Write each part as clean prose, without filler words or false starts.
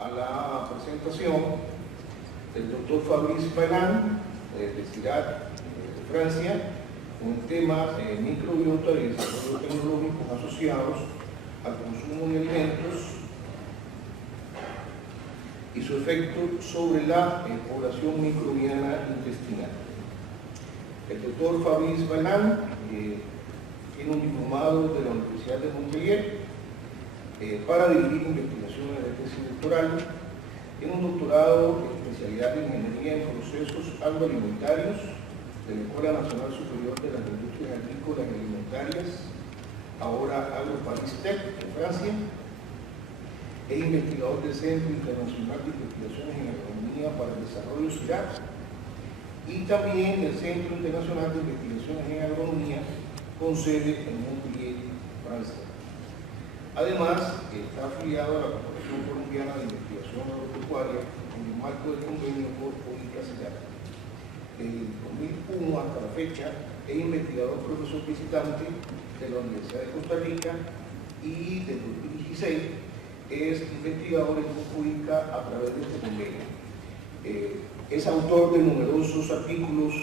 a la presentación del doctor Fabrice Balland, de CIRAD de Francia, con el tema microbiota y desarrollo tecnológicos asociados al consumo de alimentos y su efecto sobre la población microbiana intestinal. El doctor Fabrice Balland tiene un diplomado de la Universidad de Montpellier para dirigir investigaciones de tesis doctoral, tiene un doctorado en especialidad de Ingeniería en Procesos Agroalimentarios de la Escuela Nacional Superior de las Industrias Agrícolas y Alimentarias, ahora AgroParis-Tech, en Francia. Es investigador del Centro Internacional de Investigaciones en Agronomía para el Desarrollo CIRAD y también del Centro Internacional de Investigaciones en Agronomía con sede en Montpellier, Francia. Además, está afiliado a la Corporación Colombiana de Investigación Agropecuaria en el marco del convenio por CIRAD. Desde 2001 hasta la fecha es investigador profesor visitante de la Universidad de Costa Rica y desde 2016 es investigador en Costa a través de este convenio. Es autor de numerosos artículos,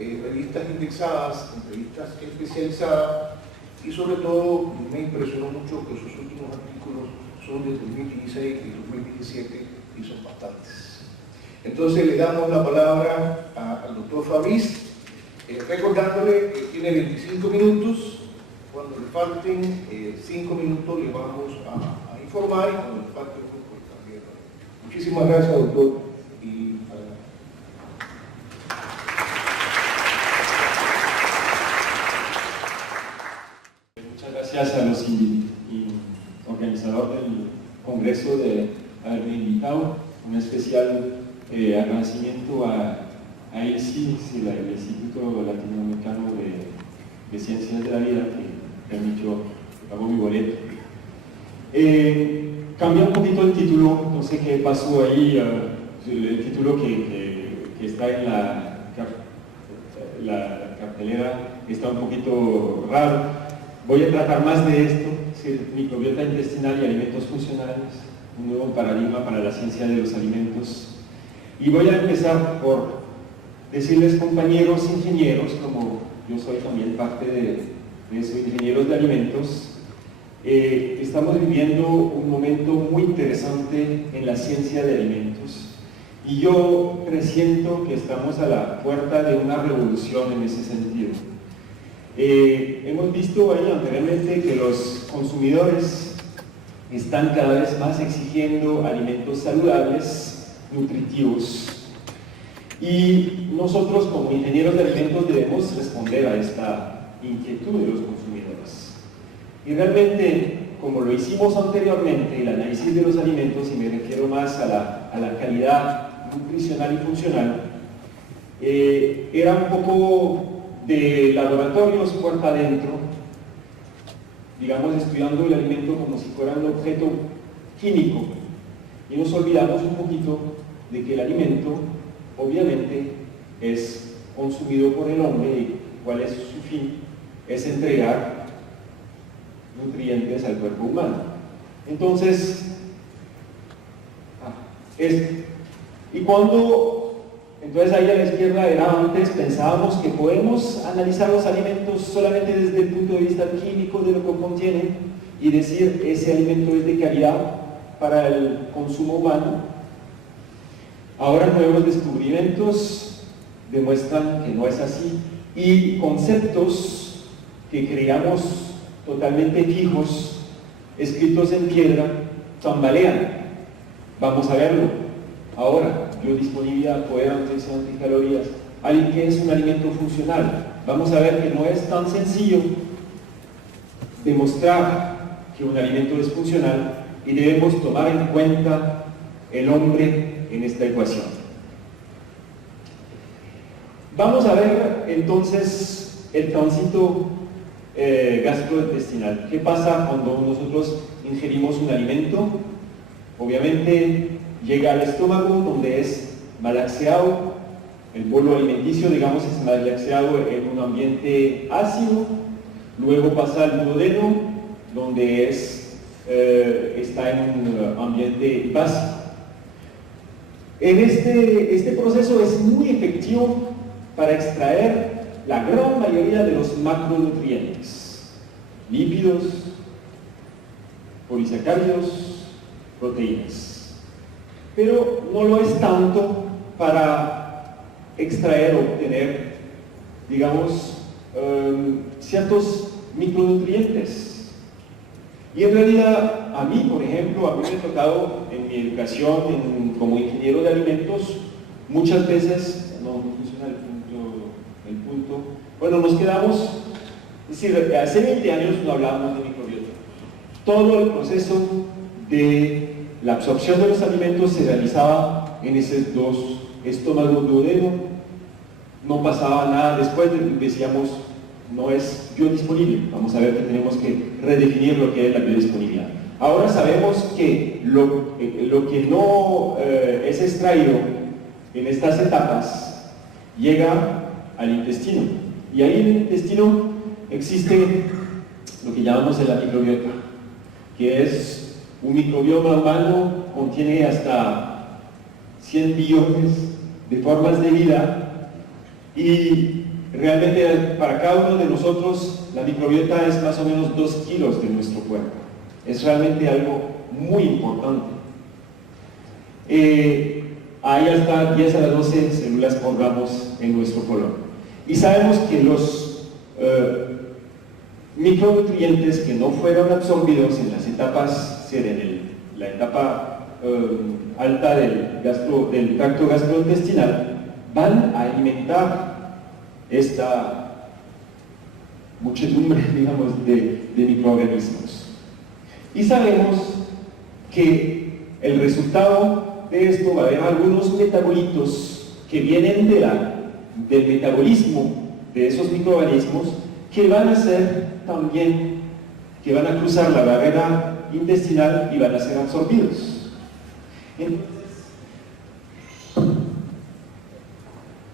revistas indexadas, entrevistas especializadas y sobre todo me impresionó mucho que sus últimos artículos son de 2016 y 2017 y son bastantes. Entonces le damos la palabra al doctor Fabrice, recordándole que tiene 25 minutos. Cuando le falten 5 minutos le vamos a informar y cuando le falten pues también. Muchísimas gracias, doctor. Y adelante. Muchas gracias a los organizadores del Congreso de haberme invitado. Un especial agradecimiento a ICIS, el Instituto Latinoamericano de Ciencias de la Vida, que pagó mi boleto. Cambia un poquito el título, no sé qué pasó ahí, el título que está en la cartelera está un poquito raro. Voy a tratar más de esto, microbiota intestinal y alimentos funcionales, un nuevo paradigma para la ciencia de los alimentos. Y voy a empezar por decirles, compañeros ingenieros, como yo soy también parte de esos ingenieros de alimentos, estamos viviendo un momento muy interesante en la ciencia de alimentos y yo presiento que estamos a la puerta de una revolución en ese sentido. Hemos visto ahí anteriormente que los consumidores están cada vez más exigiendo alimentos saludables, nutritivos, y nosotros como ingenieros de alimentos debemos responder a esta inquietud de los consumidores. Y realmente, como lo hicimos anteriormente, el análisis de los alimentos, y me refiero más a la calidad nutricional y funcional, era un poco de laboratorios puerta adentro, digamos, estudiando el alimento como si fuera un objeto químico, y nos olvidamos un poquito de que el alimento obviamente es consumido por el hombre y cuál es su fin, es entregar nutrientes al cuerpo humano. Entonces, entonces ahí a la izquierda era antes, pensábamos que podemos analizar los alimentos solamente desde el punto de vista químico de lo que contienen y decir ese alimento es de calidad para el consumo humano. Ahora nuevos descubrimientos demuestran que no es así y conceptos que creíamos totalmente fijos, escritos en piedra, tambalean. Vamos a verlo. Ahora, biodisponibilidad, poder anticalorías, ¿qué es un alimento funcional? Vamos a ver que no es tan sencillo demostrar que un alimento es funcional y debemos tomar en cuenta el hombre en esta ecuación. Vamos a ver entonces el tránsito gastrointestinal. ¿Qué pasa cuando nosotros ingerimos un alimento? Obviamente llega al estómago, donde es malaxeado, el bolo alimenticio, digamos, es malaxeado en un ambiente ácido, luego pasa al duodeno, donde es está en un ambiente básico. En este proceso es muy efectivo para extraer la gran mayoría de los macronutrientes, lípidos, polisacáridos, proteínas. Pero no lo es tanto para extraer o obtener, digamos, ciertos micronutrientes. Y en realidad, a mí, por ejemplo, a mí me ha tocado en mi educación como ingeniero de alimentos, muchas veces, no funciona el punto, bueno, nos quedamos, es decir, hace 20 años no hablábamos de microbiota. Todo el proceso de la absorción de los alimentos se realizaba en esos dos estómagos duodeno, no pasaba nada, después decíamos, no es biodisponible. Vamos a ver que tenemos que redefinir lo que es la biodisponibilidad. Ahora sabemos que lo que no es extraído en estas etapas llega al intestino. Y ahí en el intestino existe lo que llamamos la microbiota, que es un microbioma humano, contiene hasta 100 billones de formas de vida y realmente para cada uno de nosotros la microbiota es más o menos 2 kilos de nuestro cuerpo. Es realmente algo muy importante. Hay hasta 10 a las 12 células por gramos en nuestro colon. Y sabemos que los micronutrientes que no fueron absorbidos en las etapas, en la etapa alta del tracto gastrointestinal, van a alimentar esta muchedumbre, digamos, de microorganismos. Y sabemos que el resultado de esto va a haber algunos metabolitos que vienen del metabolismo de esos microorganismos que van a ser también, que van a cruzar la barrera intestinal y van a ser absorbidos. Entonces,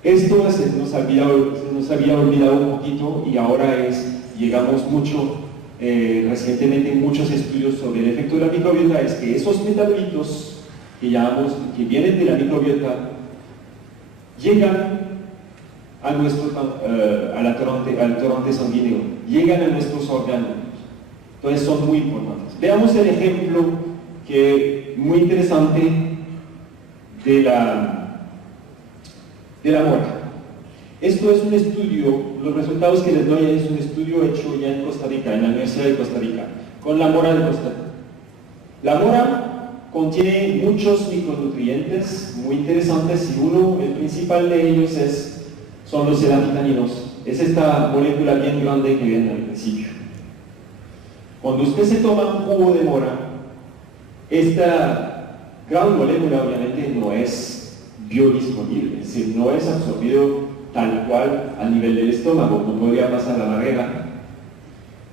esto se nos había olvidado un poquito y ahora llegamos mucho, recientemente en muchos estudios sobre el efecto de la microbiota, es que esos metabolitos que llamamos, que vienen de la microbiota, llegan al torrente sanguíneo, llegan a nuestros órganos, entonces son muy importantes. Veamos el ejemplo muy interesante de la mora. Esto es un estudio, los resultados que les doy es un estudio hecho ya en Costa Rica, en la Universidad de Costa Rica, con la mora de Costa Rica. La mora contiene muchos micronutrientes muy interesantes y el principal de ellos son los sedafitaminos. Es esta molécula bien grande que ven al principio. Cuando usted se toma un jugo de mora, esta gran molécula obviamente no es biodisponible, es decir, no es absorbido tal cual a nivel del estómago, no podría pasar la barrera.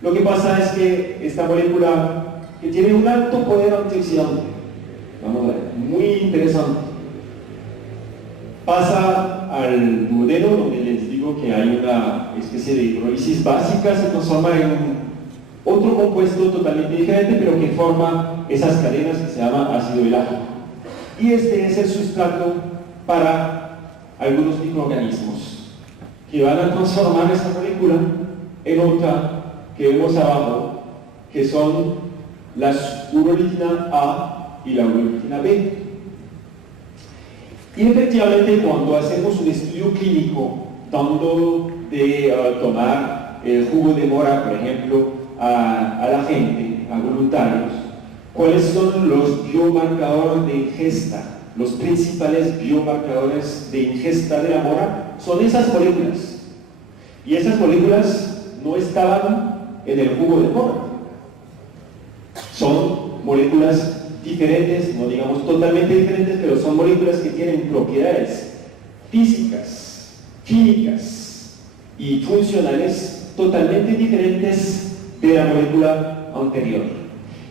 Lo que pasa es que esta molécula, que tiene un alto poder antioxidante, vamos a ver, muy interesante, pasa al duodeno, donde les digo que hay una especie de hidrólisis básica, se transforma en otro compuesto totalmente diferente, pero que forma esas cadenas que se llama ácido elágico. Y este es el sustrato para algunos microorganismos que van a transformar esa molécula en otra que vemos abajo, que son las urolítina A y la urolítina B. Y efectivamente, cuando hacemos un estudio clínico, dando de tomar el jugo de mora, por ejemplo, a la gente, a voluntarios, ¿cuáles son los biomarcadores de ingesta? Los principales biomarcadores de ingesta de la mora son esas moléculas. Y esas moléculas no estaban en el jugo de mora. Son moléculas diferentes, no digamos totalmente diferentes, pero son moléculas que tienen propiedades físicas, químicas y funcionales totalmente diferentes de la molécula anterior.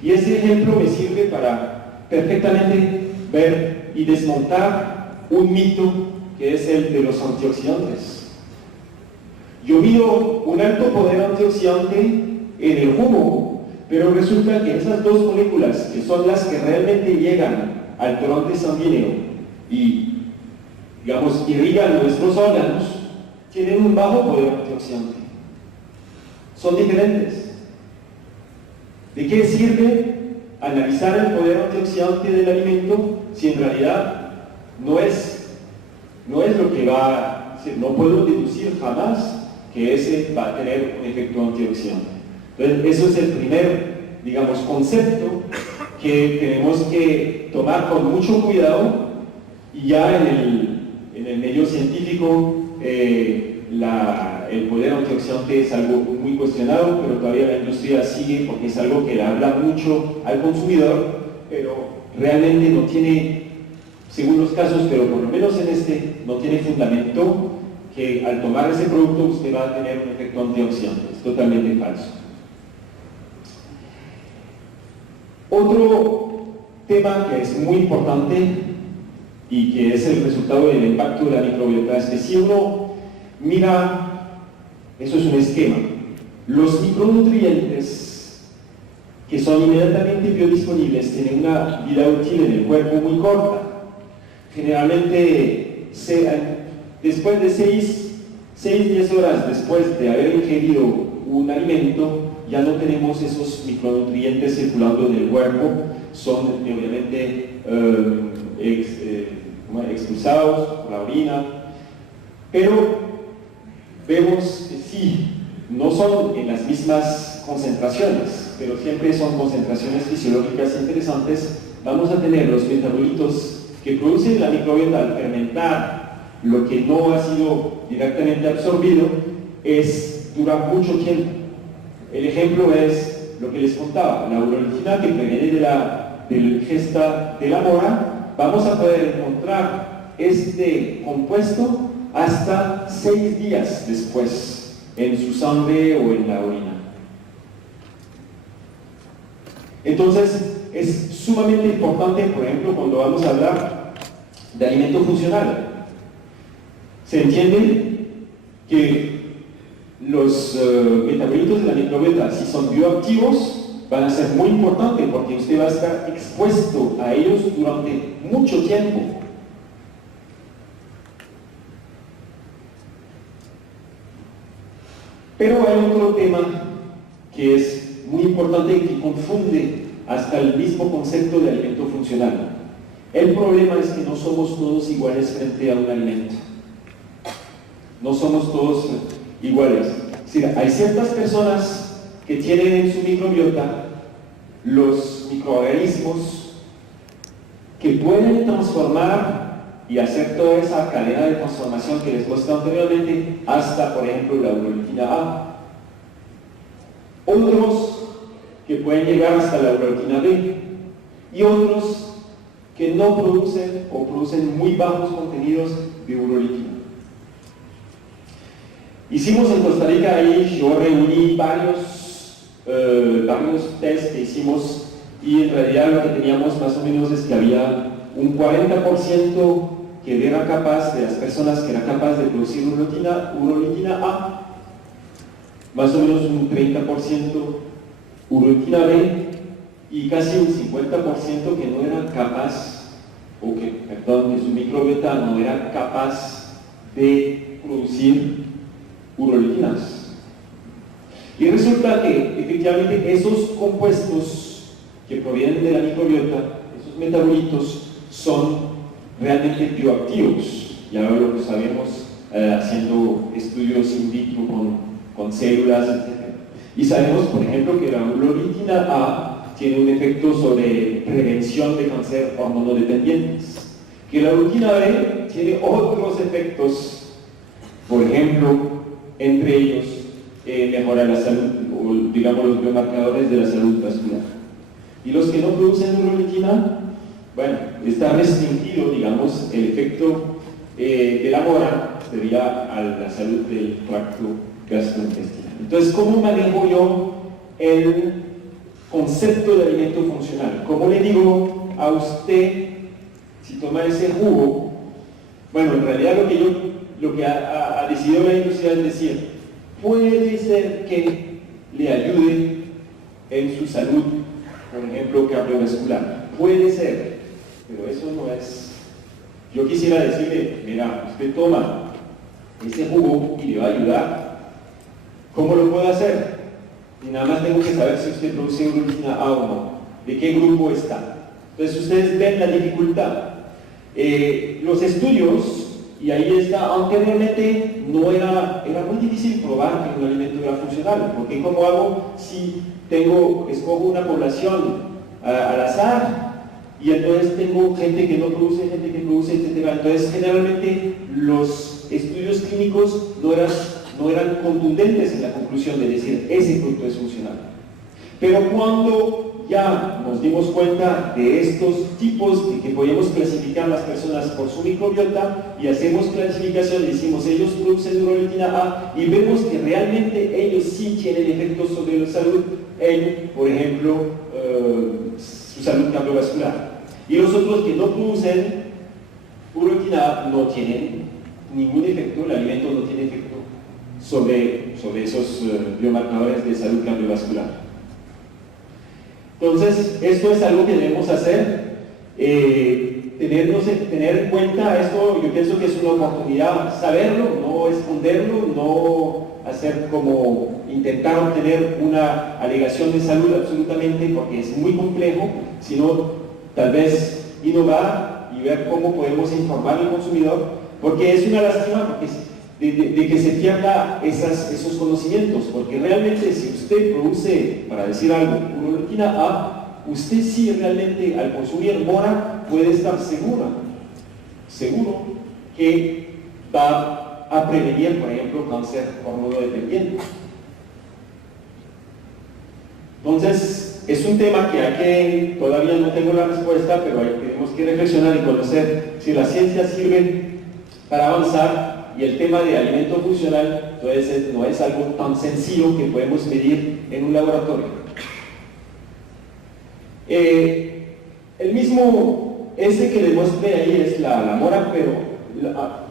Y este ejemplo me sirve para perfectamente ver y desmontar un mito que es el de los antioxidantes. Yo mido un alto poder antioxidante en el jugo, pero resulta que esas dos moléculas, que son las que realmente llegan al torrente sanguíneo y, digamos, irrigan nuestros órganos, tienen un bajo poder antioxidante. Son diferentes. ¿De qué sirve analizar el poder antioxidante del alimento si en realidad no es lo que va a decir? No puedo deducir jamás que ese va a tener un efecto antioxidante. Entonces, eso es el primer, digamos, concepto que tenemos que tomar con mucho cuidado, y ya en el medio científico el poder antioxidante es algo muy cuestionado, pero todavía la industria sigue porque es algo que le habla mucho al consumidor, pero realmente no tiene, según los casos, pero por lo menos en este, no tiene fundamento que al tomar ese producto usted va a tener un efecto antioxidante. Es totalmente falso. Otro tema que es muy importante y que es el resultado del impacto de la microbiota es que si uno mira, eso es un esquema, los micronutrientes que son inmediatamente biodisponibles tienen una vida útil en el cuerpo muy corta. Generalmente, después de 6-10 horas después de haber ingerido un alimento, ya no tenemos esos micronutrientes circulando en el cuerpo, son obviamente expulsados por la orina, pero vemos que sí, no son en las mismas concentraciones, pero siempre son concentraciones fisiológicas interesantes. Vamos a tener los metabolitos que producen la microbiota al fermentar lo que no ha sido directamente absorbido, dura mucho tiempo. El ejemplo es lo que les contaba, la urolítina que proviene de la gesta de la mora. Vamos a poder encontrar este compuesto hasta 6 días después en su sangre o en la orina. Entonces es sumamente importante, por ejemplo, cuando vamos a hablar de alimento funcional. Se entiende que los metabolitos de la microbiota, si son bioactivos, van a ser muy importantes porque usted va a estar expuesto a ellos durante mucho tiempo. Pero hay otro tema que es muy importante y que confunde hasta el mismo concepto de alimento funcional. El problema es que no somos todos iguales frente a un alimento. No somos todos iguales. Es decir, hay ciertas personas que tienen en su microbiota los microorganismos que pueden transformar y hacer toda esa cadena de transformación que les mostré anteriormente hasta, por ejemplo, la urolítina A. Otros que pueden llegar hasta la urolítina B y otros que no producen o producen muy bajos contenidos de urolítina. Hicimos en Costa Rica ahí, yo reuní varios test que hicimos y en realidad lo que teníamos más o menos es que había un 40% que era capaz, de las personas que era capaz de producir urolítina A, más o menos un 30% urolítina B y casi un 50% que no era capaz, que su microbiota no era capaz de producir urolítinas. Y resulta que efectivamente esos compuestos que provienen de la microbiota, esos metabolitos, son realmente bioactivos. Ya lo que sabemos haciendo estudios in vitro con células, etc. Y sabemos, por ejemplo, que la urolítina A tiene un efecto sobre prevención de cáncer hormonodependientes, que la urolítina B tiene otros efectos, por ejemplo, entre ellos mejora la salud, o digamos los biomarcadores de la salud vascular. Y los que no producen urolítina, bueno, está restringido, digamos, el efecto de la mora sería a la salud del tracto gastrointestinal. Entonces, ¿cómo manejo yo el concepto de alimento funcional? ¿Cómo le digo a usted, si toma ese jugo? Bueno, en realidad lo que ha decidido la industria es decir, puede ser que le ayude en su salud, por ejemplo, cardiovascular. Puede ser, pero eso no es. Yo quisiera decirle, mira, usted toma ese jugo y le va a ayudar. ¿Cómo lo puedo hacer? Y nada más tengo que saber si usted produce urotina A o no, de qué grupo está. Entonces ustedes ven la dificultad. Los estudios, y ahí está, aunque realmente no era muy difícil probar que un alimento era funcional, porque ¿cómo hago si escojo una población al azar y entonces tengo gente que no produce, gente que produce, etc.? Entonces generalmente los estudios clínicos no eran contundentes en la conclusión de decir ese producto es funcional. Pero cuando ya nos dimos cuenta de estos tipos de que podemos clasificar las personas por su microbiota y hacemos clasificación, decimos ellos producen uroletina A y vemos que realmente ellos sí tienen efectos sobre la salud en, por ejemplo, su salud cardiovascular. Y los otros que no producen uroletina A no tienen ningún efecto, el alimento no tiene efecto sobre esos biomarcadores de salud cardiovascular. Entonces, esto es algo que debemos hacer, tener en cuenta esto. Yo pienso que es una oportunidad saberlo, no esconderlo, no hacer como intentar obtener una alegación de salud absolutamente, porque es muy complejo, sino tal vez innovar y ver cómo podemos informar al consumidor, porque es una lástima de que se pierda esos conocimientos, porque realmente si usted produce, para decir algo, uroletina A, usted sí realmente al consumir mora puede estar seguro que va a prevenir, por ejemplo, cáncer hormonodependiente. Entonces, es un tema que todavía no tengo la respuesta, pero tenemos que reflexionar y conocer si la ciencia sirve para avanzar. Y el tema de alimento funcional entonces no es algo tan sencillo que podemos medir en un laboratorio. El mismo, ese que les mostré ahí es la mora, pero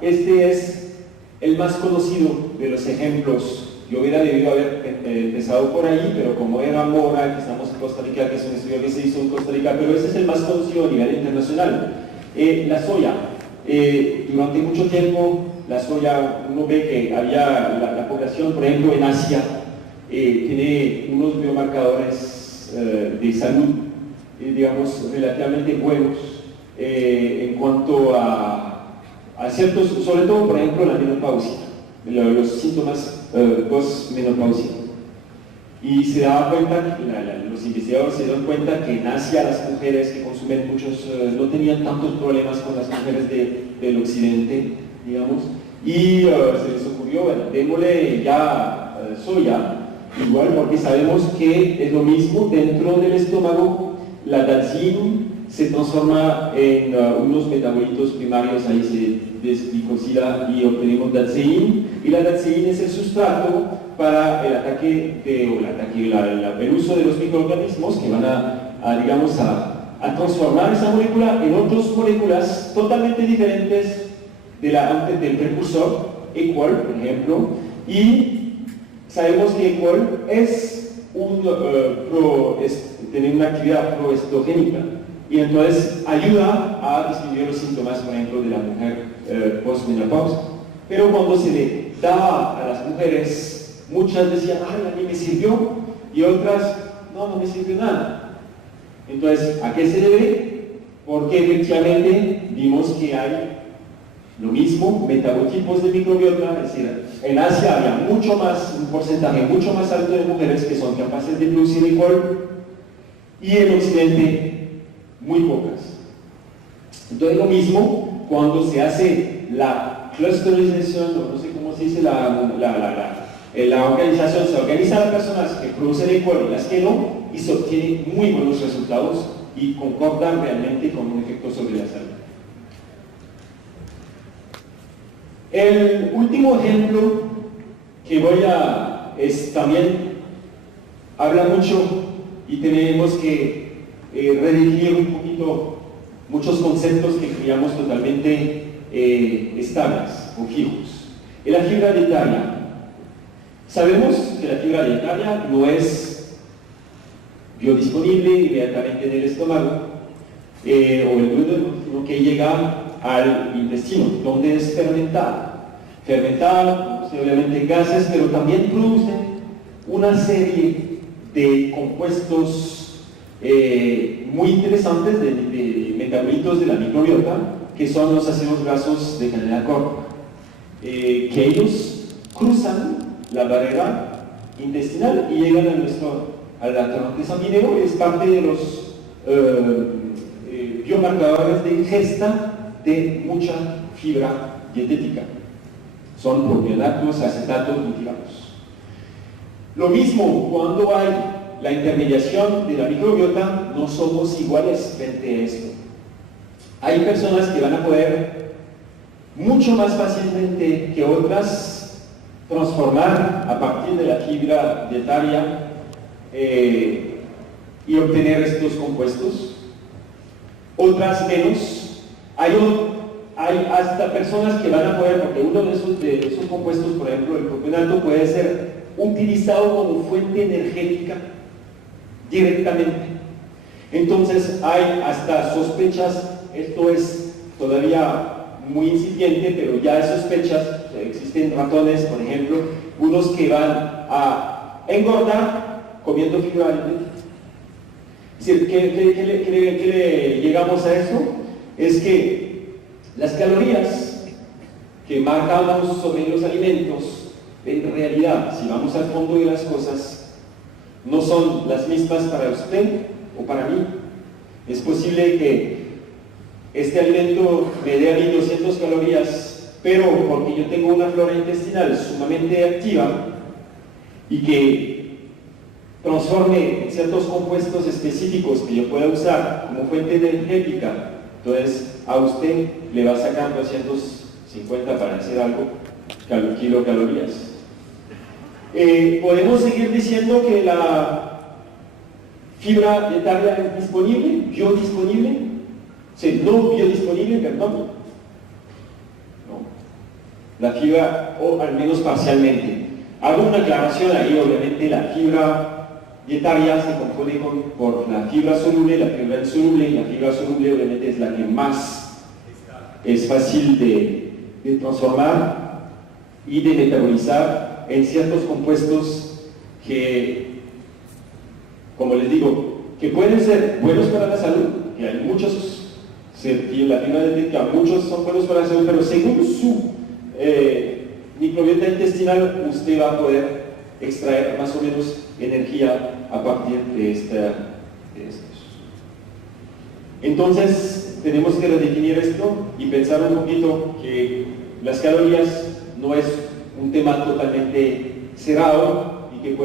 este es el más conocido de los ejemplos. Yo hubiera debido haber empezado por ahí, pero como era mora, que estamos en Costa Rica, que es un estudio que se hizo en Costa Rica, pero ese es el más conocido a nivel internacional. La soya. Durante mucho tiempo la soya, uno ve que había la población, por ejemplo en Asia, tiene unos biomarcadores de salud, digamos, relativamente buenos en cuanto a ciertos, sobre todo por ejemplo la menopausia, los síntomas postmenopausia. Y se daba cuenta, los investigadores se dieron cuenta que en Asia las mujeres que consumen muchos no tenían tantos problemas con las mujeres del occidente, digamos, y se les ocurrió, bueno, démosle ya soya, igual porque sabemos que es lo mismo dentro del estómago, la datzin se transforma en unos metabolitos primarios, ahí se desglicosila y obtenemos datseín, y la datseín es el sustrato para el ataque, el uso de los microorganismos que van digamos, a transformar esa molécula en otras moléculas totalmente diferentes del precursor, EQUAL, por ejemplo, y sabemos que EQUAL tiene una actividad proestrogénica y entonces ayuda a disminuir los síntomas, por ejemplo, de la mujer postmenopausia. Pero cuando se le da a las mujeres, muchas decían, a mí me sirvió, y otras, no me sirvió nada. Entonces, ¿a qué se debe? Porque efectivamente vimos que hay lo mismo, metabotipos de microbiota, es decir, en Asia había un porcentaje mucho más alto de mujeres que son capaces de producir EQUAL, y en Occidente muy pocas. Entonces lo mismo cuando se hace la clusterización, no sé cómo se dice, la organización, se organiza a las personas que producen EQUAL y las que no, y se obtiene muy buenos resultados y concordan realmente con un efecto sobre la salud. El último ejemplo que también habla mucho y tenemos que redefinir un poquito muchos conceptos que creíamos totalmente estables o fijos. La fibra dietaria. Sabemos que la fibra dietaria no es biodisponible inmediatamente en el estómago, o el duodeno, que llega al intestino, donde es fermentada. Fermentada, obviamente gases, pero también produce una serie de compuestos muy interesantes, de metabolitos de la microbiota, que son los ácidos grasos de cadena corta, que ellos cruzan la barrera intestinal y llegan al torrente sanguíneo. Es parte de los biomarcadores de ingesta de mucha fibra dietética. Son propionatos, acetatos, glutiratos. Lo mismo cuando hay la intermediación de la microbiota, no somos iguales frente a esto. Hay personas que van a poder mucho más fácilmente que otras transformar a partir de la fibra dietaria y obtener estos compuestos, otras menos. Hay hasta personas que van a poder, porque uno de esos compuestos, por ejemplo el propionato, puede ser utilizado como fuente energética directamente. Entonces hay hasta sospechas, esto es todavía muy incipiente, pero ya hay sospechas, existen ratones, por ejemplo, unos que van a engordar comiendo fibra dietética. Es decir, ¿qué le llegamos a eso? Es que las calorías que marcamos sobre los alimentos, en realidad, si vamos al fondo de las cosas, no son las mismas para usted o para mí. Es posible que este alimento me dé a mí 200 calorías, pero porque yo tengo una flora intestinal sumamente activa y que transforme en ciertos compuestos específicos que yo pueda usar como fuente energética, entonces a usted le va a sacar 250, para hacer algo, kilocalorías. Podemos seguir diciendo que la fibra dietaria es disponible, biodisponible, no biodisponible, perdón. No. La fibra, o al menos parcialmente. Hago una aclaración ahí, obviamente la fibra dietaria se compone por la fibra soluble, la fibra insoluble, y la fibra soluble obviamente es la que más es fácil de transformar y de metabolizar en ciertos compuestos que, como les digo, que pueden ser buenos para la salud, que hay muchos, la fibra dietética, muchos son buenos para la salud, pero según su microbiota intestinal, usted va a poder extraer más o menos energía a partir de estos. Entonces, tenemos que redefinir esto y pensar un poquito que las calorías no es un tema totalmente cerrado y que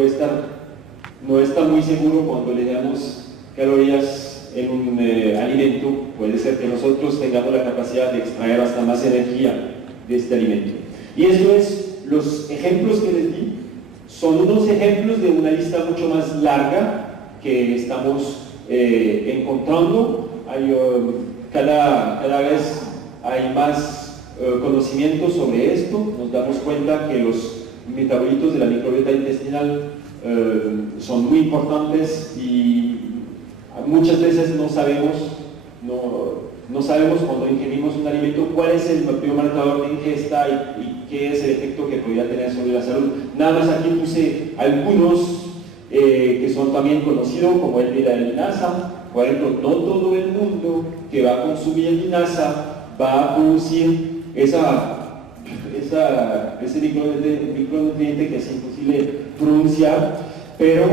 no está muy seguro cuando le damos calorías en un alimento. Puede ser que nosotros tengamos la capacidad de extraer hasta más energía de este alimento. Y esto es, los ejemplos que les di son unos ejemplos de una lista mucho más larga que estamos encontrando. Cada vez hay más conocimiento sobre esto. Nos damos cuenta que los metabolitos de la microbiota intestinal son muy importantes y muchas veces no sabemos cuando ingerimos un alimento cuál es el biomarcador de ingesta y qué es el efecto que podría tener sobre la salud. Nada más aquí puse algunos que son también conocidos, como el de la linaza. Por ejemplo, no todo el mundo que va a consumir linaza va a producir ese micronutriente que es imposible pronunciar, pero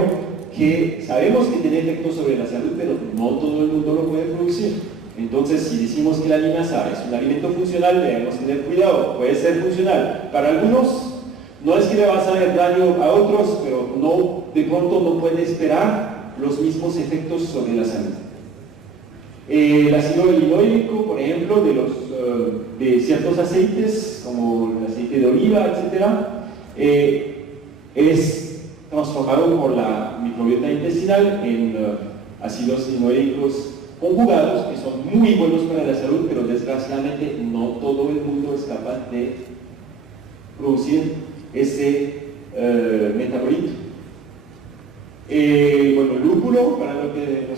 que sabemos que tiene efectos sobre la salud, pero no todo el mundo lo puede producir. Entonces, si decimos que la linaza es un alimento funcional, debemos tener cuidado. Puede ser funcional para algunos, no es que le va a hacer daño a otros, pero de pronto no puede esperar los mismos efectos sobre la salud. El ácido linoléico, por ejemplo, de ciertos aceites, como el aceite de oliva, etc., es transformado por la microbiota intestinal en ácidos linoléicos conjugados, que son muy buenos para la salud, pero desgraciadamente no todo el mundo es capaz de producir ese metabolito. Bueno, el lúpulo, para los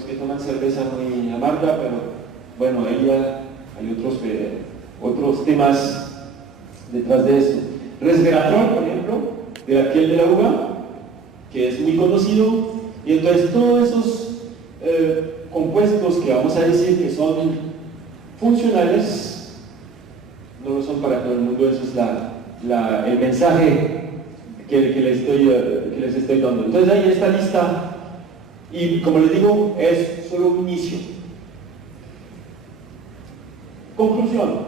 que toman cerveza muy amarga, pero bueno, ahí ya hay otros temas detrás de esto. Resveratrol, por ejemplo, de la piel de la uva, que es muy conocido, y entonces todos esos compuestos que vamos a decir que son funcionales, no lo son para todo el mundo. Eso es el mensaje que les estoy dando. Entonces ahí está lista, y como les digo, es solo un inicio. Conclusión,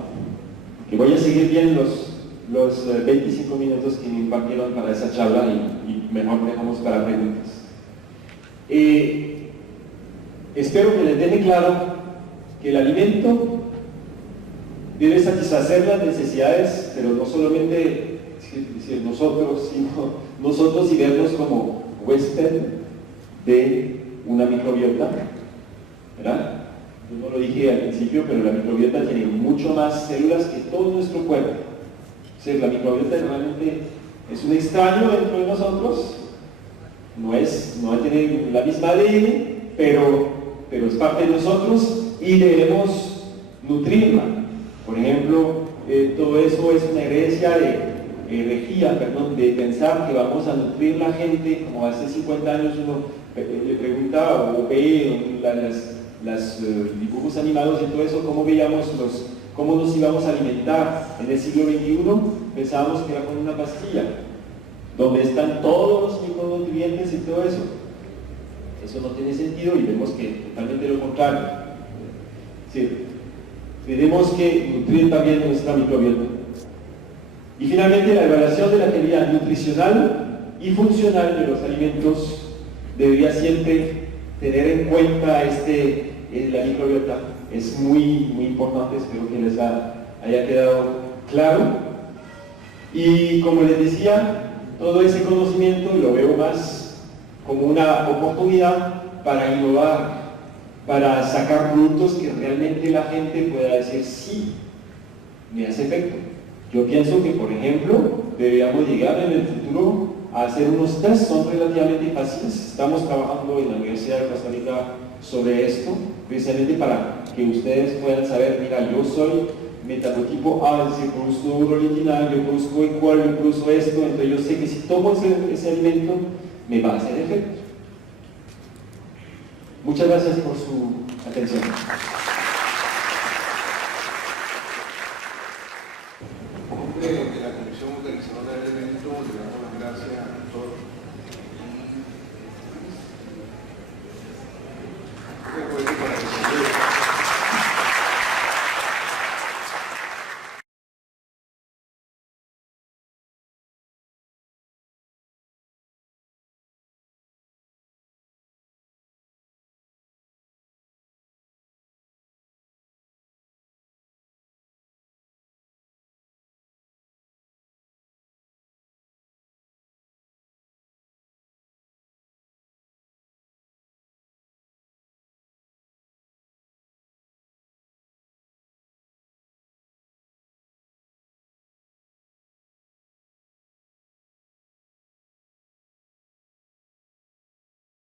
que voy a seguir bien los 25 minutos que me impartieron para esa charla, y mejor dejamos para preguntas. Espero que les deje claro que el alimento debe satisfacer las necesidades, pero no solamente nosotros, sino nosotros, y vernos como huésped de una microbiota, ¿verdad? Yo no lo dije al principio, pero la microbiota tiene mucho más células que todo nuestro cuerpo. O sea, la microbiota realmente es un extraño dentro de nosotros, no tiene la misma ADN, pero es parte de nosotros y debemos nutrirla. Por ejemplo, todo eso es una herencia de pensar que vamos a nutrir la gente, como hace 50 años uno le preguntaba o ve los dibujos animados y todo eso, cómo nos íbamos a alimentar. En el siglo XXI pensábamos que era con una pastilla, donde están todos los micronutrientes y todo eso. Eso no tiene sentido, y vemos que totalmente lo contrario. Sí, tenemos que nutrir también nuestra microbiota. Y finalmente, la evaluación de la calidad nutricional y funcional de los alimentos debería siempre tener en cuenta la microbiota. Es muy, muy importante, espero que les haya quedado claro. Y como les decía, todo ese conocimiento lo veo más como una oportunidad para innovar, para sacar productos que realmente la gente pueda decir: sí, me hace efecto. Yo pienso que, por ejemplo, deberíamos llegar en el futuro a hacer unos tests, son relativamente fáciles. Estamos trabajando en la Universidad de Costa Rica sobre esto, precisamente para que ustedes puedan saber: mira, yo soy metabotipo A, es decir, produzco urolitinal, yo produzco igual, yo produzco esto, entonces yo sé que si tomo ese alimento me va a hacer efecto. Muchas gracias por su atención. En nombre de la Comisión Organizadora del